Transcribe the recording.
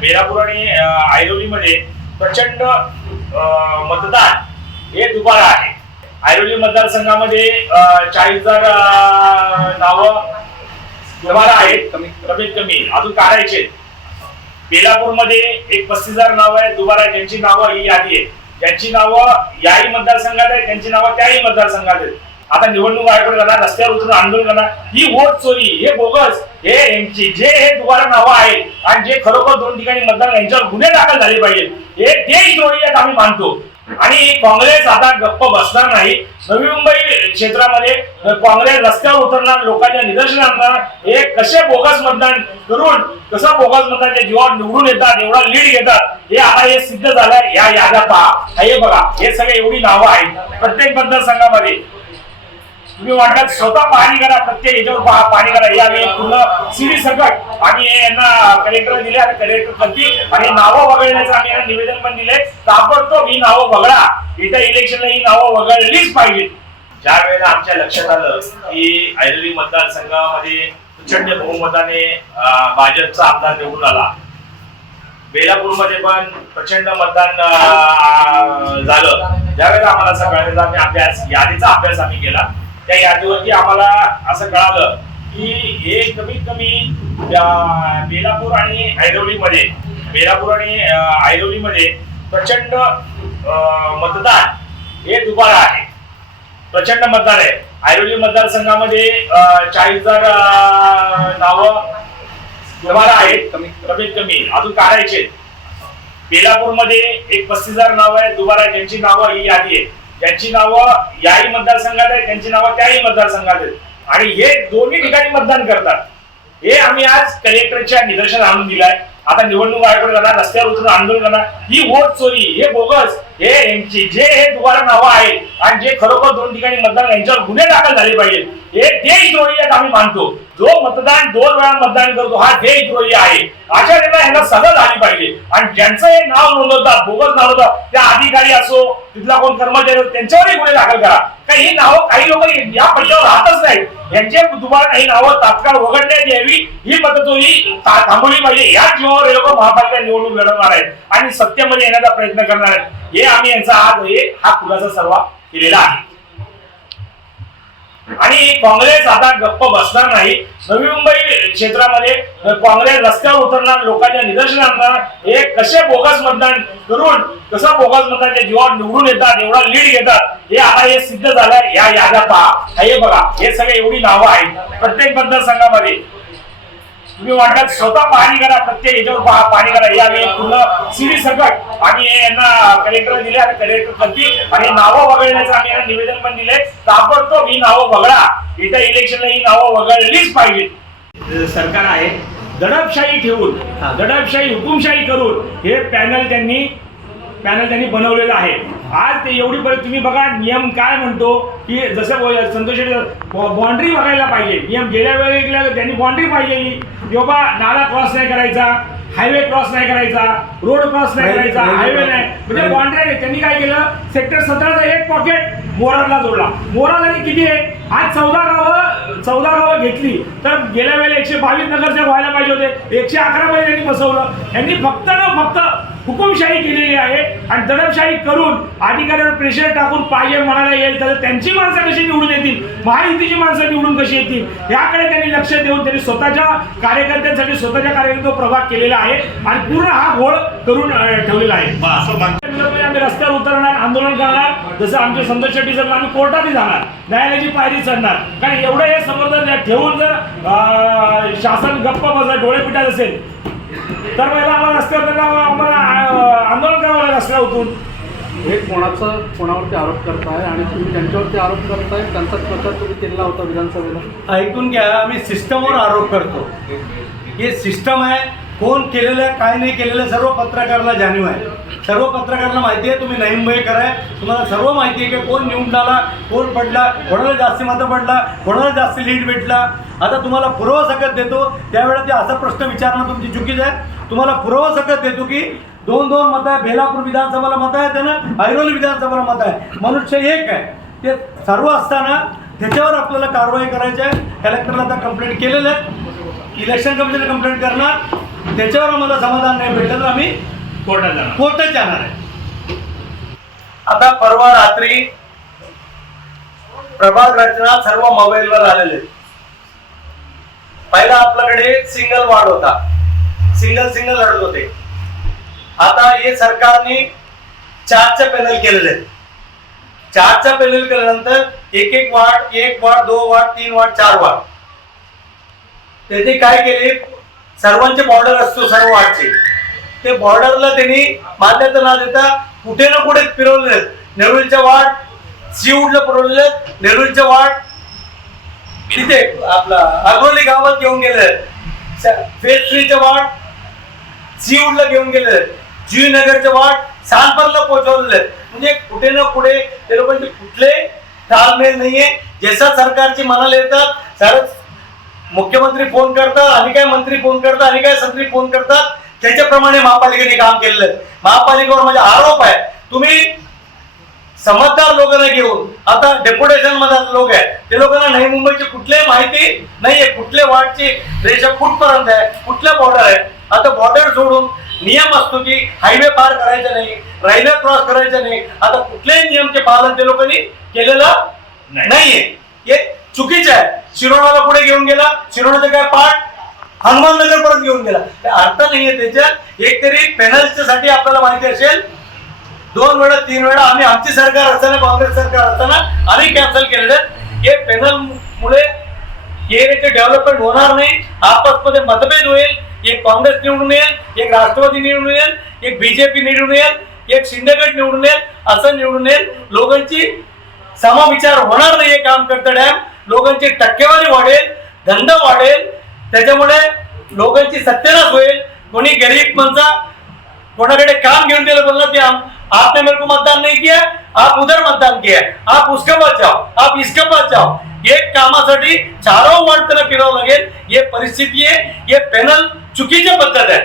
बेलापूर आणि ऐरोलीमध्ये प्रचंड मतदान हे दुबारा आहे. ऐरोली मतदारसंघामध्ये चाळीस हजार नावं दुबारा आहेत. कमीत कमी. अजून काढायचे बेलापूरमध्ये एक पस्तीस हजार नाव आहे दुबारा ज्यांची नावं ही यादी आहे ज्यांची नावं याही मतदारसंघात आहेत त्यांची नावं त्याही मतदारसंघात आहेत. आता निवडणूक आयोग करणार रस्त्यावर उतरून आंदोलन करणार. ही वोट चोरी हे बोगस हे यांची जे हे दुबारा नावं आहेत आणि जे खरोखर दोन ठिकाणी मतदान यांच्यावर गुन्हे दाखल झाले पाहिजे हे ते आम्ही मानतो. आणि काँग्रेस आता गप्प बसणार नाही. नवी मुंबई क्षेत्रामध्ये काँग्रेस रस्त्यावर उतरणार लोकांच्या निदर्शनांना हे कसे बोगस मतदान करून कसं बोगस मतदान ते जीवावर निवडून येतात एवढा लीड घेतात हे आता हे सिद्ध झालंय या याद्या पहा. हे बघा हे सगळे एवढी नावं आहेत. प्रत्येक मतदारसंघामध्ये तुम्ही वाटत स्वतः पाहणी करा प्रत्येक याच्यावर पहा पाहणी करा. यावेळी पूर्ण सिरी सकट आम्ही यांना कलेक्टर दिले आणि कलेक्टर करतील आणि नावं वगळण्याचं आम्ही यांना निवेदन पण दिले ताबडतोब ही नावं वगळा. इथं इलेक्शनला ही नावं वगळलीच पाहिजे ज्या वेळेला आमच्या लक्षात आलं की ऐरोली मतदारसंघामध्ये प्रचंड बहुमताने भाजपचा आमदार निवडून आला. बेलापूरमध्ये पण प्रचंड मतदान झालं झालं. ज्यावेळेला आम्हाला असं कळलं आम्ही अभ्यास यादीचा अभ्यास आम्ही केला. त्या यादीवरती आम्हाला असं कळालं की हे कमीत कमी अं, बेलापूर आणि ऐरोलीमध्ये बेलापूर आणि ऐरोलीमध्ये प्रचंड अं, मतदान हे दुबारा आहे. प्रचंड मतदान आहे. ऐरोली मतदारसंघामध्ये चाळीस हजार नावं दुबारा आहेत. कमीत कमी अजून काढायचे बेलापूरमध्ये एक पस्तीस हजार नाव आहे दुबारा ज्यांची नावं ही यादी आहे ज्यांची नावं याही मतदारसंघात आहेत त्यांची नावं त्याही मतदारसंघात आहेत. आणि हे दोन्ही ठिकाणी मतदान करतात. हे आम्ही आज कलेक्टरच्या निदर्शन आणून दिलाय. आता निवडणूक आयोगाकडे जाणार रस्त्यावर उतरून आंदोलन करणार. ही वोट चोरी हे बोगस. हे यांची जे हे तुम्हाला नावं आहेत आणि जे खरोखर दोन ठिकाणी मतदान यांच्यावर गुन्हे दाखल झाले पाहिजे हे देशद्रोही आम्ही मानतो. जो मतदान दोन वेळा मतदान करतो हा देशद्रोही आहे. अशा वेळेला यांना सजा झाली पाहिजे. आणि ज्यांचं हे नाव नोंदवतात बोगस नाव त्या अधिकारी असो तिथला कोण कर्मचारी असो त्यांच्यावरही गुन्हे दाखल करा. काही ही नावं काही लोक या पट्ट्यावर राहतच नाहीत. यांचे तुम्हाला काही नावं तात्काळ वगळण्यात यावी ही पद्धत थांबवली पाहिजे. या जीवावर हे लोक महापालिका निवडणूक लढवणार आहेत आणि सत्तेमध्ये येण्याचा प्रयत्न करणार आहेत. हे आम्ही यांचा आज हे हा खुलासा सर्व केलेला आहे. आणि काँग्रेस आता गप्प बसणार नाही. नवी मुंबई क्षेत्रामध्ये काँग्रेस रस्त्यावर उतरणार लोकांच्या निदर्शनांना हे कसे बोगस मतदान करून कसं बोगस मतदान जेव्हा जीवावर निवडून येतात एवढा लीड घेतात हे आता हे सिद्ध झालंय. या याद्या पहा. हे बघा हे सगळे एवढी नावं आहेत. प्रत्येक मतदारसंघामध्ये तुम्ही वाटत स्वतः पाहणी करा प्रत्येक याच्यावर पहा पाहणी करा. यावेळी पूर्ण सिरी सकट आम्ही यांना कलेक्टर दिले आणि कलेक्टर करतील आणि नावं वगळण्याचं आम्ही यांना निवेदन पण दिले ताबडतोब ही नावं वगळा. इथं इलेक्शनला ही नावं वगळलीच पाहिजे सरकार आहे. दडपशाही ठेवून दडपशाही हुकुमशाही करून हे पॅनल त्यांनी पॅनल त्यांनी बनवलेलं आहे. आज ते एवढी पर्यंत तुम्ही बघा नियम काय म्हणतो की जसं संतोष बाउंड्री बघायला पाहिजे. नियम गेल्या वेळेला त्यांनी बाउंड्री पाहिलेली. बाबा नाला क्रॉस नाही करायचा हायवे क्रॉस नाही करायचा रोड क्रॉस नाही करायचा हायवे. नाही. म्हणजे बाउंड्री आहे. त्यांनी काय केलं? सेक्टर सतराचा एक पॉकेट मोरारला जोडला. मोरार आणि किती आहे? आज चौदा गावं चौदा गावं घेतली. तर गेल्या वेळेला एकशे बावीस नगरसेवक व्हायला पाहिजे होते. एकशे अकरा मध्ये त्यांनी बसवलं. यांनी फक्त ना फक्त हुकुमशाही केलेली आहे आणि दडपशाही करून अधिकाऱ्यावर प्रेशर टाकून पाहिजे म्हणायला येईल तर त्यांची माणसं कशी निवडून येतील? महायुतीची माणसं निवडून कशी येतील? याकडे त्यांनी लक्ष देऊन त्यांनी स्वतःच्या कार्यकर्त्यांसाठी स्वतःच्या कार्यकर्त्यांचा प्रभाग केलेला आहे आणि पूर्ण हा घोळ करून ठेवलेला आहे. आम्ही रस्त्यावर उतरणार आंदोलन करणार जसं आमचे संतोष शेट्टी जर आम्ही कोर्टातही जाणार न्यायालयाची पायरी चढणार. कारण एवढं हे समर्थन ठेवून जर शासन गप्प बसत डोळे पिटात असेल तर पहिला आम्हाला रस्त्यावर आम्हाला आंदोलन करावं लागेल रस्त्यावर उतरून हे कोणाचा कोणावरती आरोप करताय आणि तुम्ही ज्यांच्यावरती आरोप करताय? त्यांचाच प्रचार तुम्ही केलेला होता विधानसभेला? ऐकून घ्या आम्ही सिस्टमवर आरोप करतो. हे सिस्टम आहे कोण केलेलं आहे काय नाही केलेलं सर्व पत्रकाराला जाणीव आहे. सर्व पत्रकारांना माहिती आहे तुम्ही नवीन मुंबईकर आहे. तुम्हाला सर्व माहिती आहे की कोण निवडून आला कोण पडला कोणाला जास्ती मतं पडला कोणाला जास्ती लीड भेटला. आता तुम्हाला पुरावा सकत देतो. त्यावेळेला ते असा प्रश्न विचारणं तुमची चुकीचं आहे. तुम्हाला पुरावा सकत देतो की दोन दोन मतं आहे. बेलापूर विधानसभेला मतं आहे त्यानं ऐरोली विधानसभेला मतं आहे मनुष्य एक आहे. ते सर्व असताना त्याच्यावर आपल्याला कारवाई करायची आहे. कलेक्टरला आता कंप्लेंट केलेलं आहे. इलेक्शन कमिशनला कंप्लेंट करणार. त्याच्यावर आम्हाला समाधान नाही भेटलं तर आम्ही कोर्टात जाणार. कोर्टात जाणार आहे. आता परवा रात्री प्रभाग रचना सर्व मोबाईलवर आलेले आहेत. पहिला आपल्याकडे सिंगल वार्ड होता. सिंगल सिंगल लढत होते. आता हे सरकारने चारच्या पॅनल केलेले आहेत. चारच्या पॅनल केल्यानंतर एक एक वार्ड एक वार्ड दोन वार्ड तीन वार्ड चार वार्ड त्याचे काय केले? सर्वांचे बॉर्डर असतो सर्व वार्डचे ते बॉर्डरला त्यांनी मान्यता ना देता कुठे ना कुठे फिरवले आहेत. नेरुळच्या वार्ड सीऊडला फिरवलेले वार्ड तिथे आपला अगोली गावात घेऊन गेलं. फेज थ्रीचे वाट सीऊडला घेऊन गेलं. जुई वाट वार्ड सानपरला पोहोचवलेले म्हणजे कुठे ना कुठे ते लोकांचे कुठले ताळमेळ नाहीये. जसा सरकारची मनाला येतात सर मुख्यमंत्री फोन करतात आणि काय मंत्री फोन करतात आणि काय संत्री फोन करतात त्याच्याप्रमाणे महापालिकेने काम केलेलं महापालिकेवर माझा आरोप आहे. तुम्ही समजदार लोकांना घेऊन. आता डेप्युटेशनमध्ये लोक आहे ते लोकांना नाही मुंबईची कुठल्याही माहिती नाहीये. कुठल्या वार्डची रेषा कुठपर्यंत आहे? कुठल्या बॉर्डर आहे? आता बॉर्डर सोडून नियम असतो की हायवे पार करायचा नाही रेल्वे क्रॉस करायचा नाही. आता कुठल्याही नियमचे पालन ते लोकांनी केलेलं नाही. नाहीये. हे चुकीचं आहे. शिरोडाला पुढे घेऊन गेला. शिरोडाचं काय पाठ? हनुमाननगर परत घेऊन गेला. अर्थ नाहीये त्याच्यात. एक तरी पेनल्सच्या साठी आपल्याला माहिती असेल दोन वेळा तीन वेळा आम्ही आमची सरकार असताना काँग्रेस सरकार असताना आम्ही कॅन्सल केलेले हे पॅनल मुळे एरियाचे डेव्हलपमेंट होणार नाही. आपसमध्ये मतभेद होईल. एक काँग्रेस निवडून येईल एक राष्ट्रवादी निवडून येईल एक बीजेपी निवडून येईल एक शिंदेगड निवडून येईल असं निवडून येईल. लोकांची समविचार होणार नाही हे काम करता डॅम. लोकांची टक्केवारी वाढेल धंदा वाढेल. त्याच्यामुळे लोकांची सत्यानाश होईल. कोणी गरीब माणसा कोणाकडे काम घेऊन गेलं बोलला ते आपने मेरे को मतदान नहीं किया आप उधर मतदान किया आप उसके पास जाओ आप इसके पास जाओ। एक कामासाठी चारो वाट त्याला फिरावं लागेल। हे परिस्थिती आहे हे पॅनल चुकीची पद्धत आहे